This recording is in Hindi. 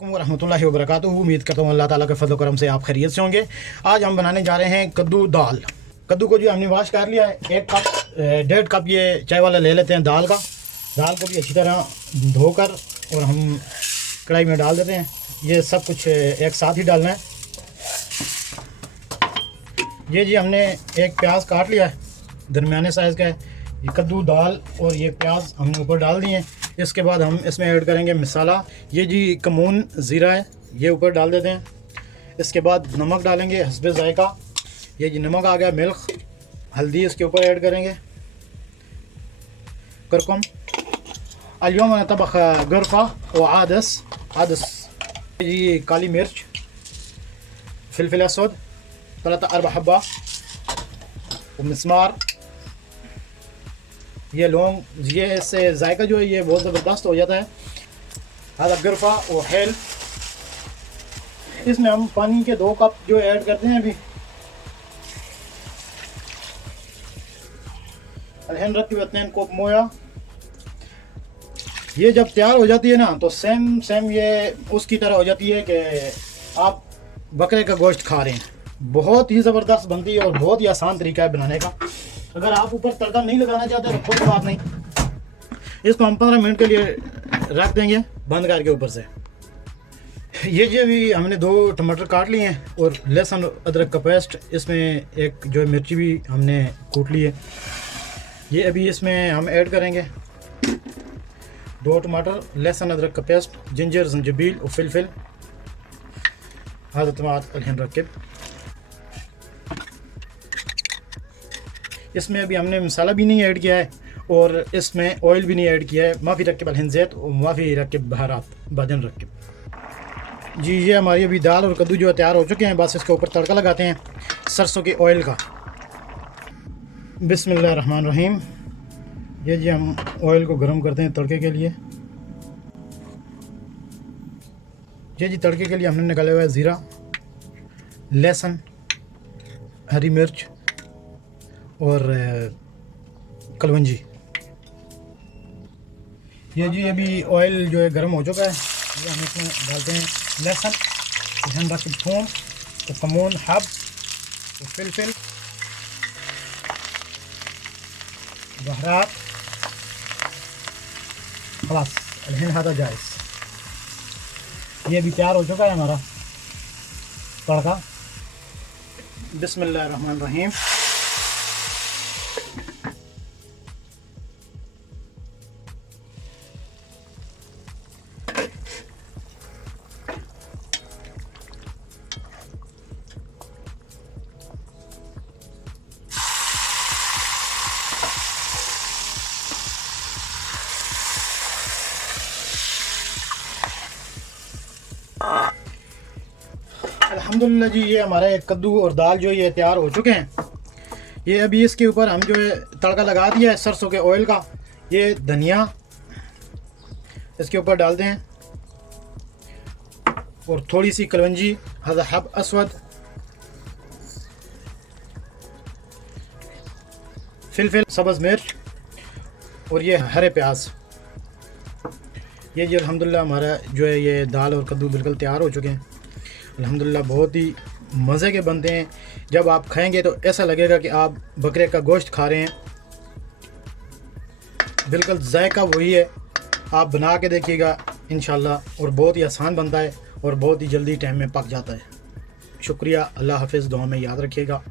अस्सलामुअलैकुम वरहमतुल्लाहि वबरकातुहू। उम्मीद करता हूँ अल्लाह ताला के फजल करम से आप खैरियत से होंगे। आज हम बनाने जा रहे हैं कद्दू दाल। कद्दू को जो हमने वाश कर लिया है, 1 कप 1.5 कप ये चाय वाला ले लेते हैं दाल का। दाल को भी अच्छी तरह धोकर और हम कढ़ाई में डाल देते हैं। ये सब कुछ एक साथ ही डालना है। ये जी हमने एक प्याज काट लिया है, दरमियाने साइज़ का है। ये कद्दू दाल और ये प्याज हमने ऊपर डाल दिए हैं। इसके बाद हम इसमें ऐड करेंगे मसाला। ये जी कमून ज़ीरा है, ये ऊपर डाल देते हैं। इसके बाद नमक डालेंगे हस्बे ज़ायका। ये जी नमक आ गया, मिल्क, हल्दी इसके ऊपर ऐड करेंगे, करकुम। अल्योम तबख गरफ़ा व आदस जी काली मिर्च, फिलफिल असवद 3-4 हब्बा और मिस्मार। ये लौंग, ये इससे जायका जो है ये बहुत ज़बरदस्त हो जाता है। आधा गरफा और हेल। इसमें हम पानी के 2 कप जो ऐड करते हैं अभी। अलहन रखी वतन को मोया। ये जब तैयार हो जाती है ना तो सेम ये उसकी तरह हो जाती है कि आप बकरे का गोश्त खा रहे हैं। बहुत ही ज़बरदस्त बनती है और बहुत ही आसान तरीका है बनाने का। अगर आप ऊपर तड़का नहीं लगाना चाहते तो कोई बात नहीं। इसको हम 15 मिनट के लिए रख देंगे बंद करके ऊपर से। ये जो अभी हमने 2 टमाटर काट लिए हैं और लहसुन अदरक का पेस्ट, इसमें एक जो मिर्ची भी हमने कूट ली है, ये अभी इसमें हम ऐड करेंगे। 2 टमाटर, लहसुन अदरक का पेस्ट, जिंजर, जंजबील और फिलफिल, आधा टमाटर अलहन रखिब। इसमें अभी हमने मसाला भी नहीं ऐड किया है और इसमें ऑयल भी नहीं ऐड किया है। माफ़ी रखिब अलहन ज़ैत और माफ़ी रखिब बहरात बाजन रखिब। जी ये हमारी अभी दाल और कद्दू जो है तैयार हो चुके हैं। बस इसके ऊपर तड़का लगाते हैं सरसों के ऑयल का। बिस्मिल्लाहिर्रहमानिर्रहीम। ये जी हम ऑयल को गर्म करते हैं तड़के के लिए। ये जी तड़के के लिए हमने निकाला हुआ है ज़ीरा, लहसुन, हरी मिर्च और कलवंजी। ये जी अभी ऑयल जो है गर्म हो चुका है। ये हम इसमें डालते हैं लहसुन, ध्यान रखें, थूम, तो कमून, हब, तो फिलफिल, बहरात, खलास अलहन हादा जायज़। ये भी तैयार हो चुका है हमारा तड़का। बिस्मिल्लाहिर्रहमानिर्रहीम। अल्हम्दुलिल्लाह जी ये हमारा कद्दू और दाल जो ये तैयार हो चुके हैं। ये अभी इसके ऊपर हम जो है तड़का लगा दिया है सरसों के ऑयल का। ये धनिया इसके ऊपर डाल दें और थोड़ी सी कलवंजी, आधा हब असवद, फिलफिल, सब्ज़ मिर्च और ये हरे प्याज। ये जी अल्हम्दुलिल्लाह हमारा जो है ये दाल और कद्दू बिल्कुल तैयार हो चुके हैं। अल्हम्दुलिल्लाह बहुत ही मज़े के बनते हैं। जब आप खाएंगे तो ऐसा लगेगा कि आप बकरे का गोश्त खा रहे हैं। बिल्कुल जायका वही है। आप बना के देखिएगा इंशाल्लाह। और बहुत ही आसान बनता है और बहुत ही जल्दी टाइम में पक जाता है। शुक्रिया। अल्लाह हाफ़िज़। दुआ में याद रखिएगा।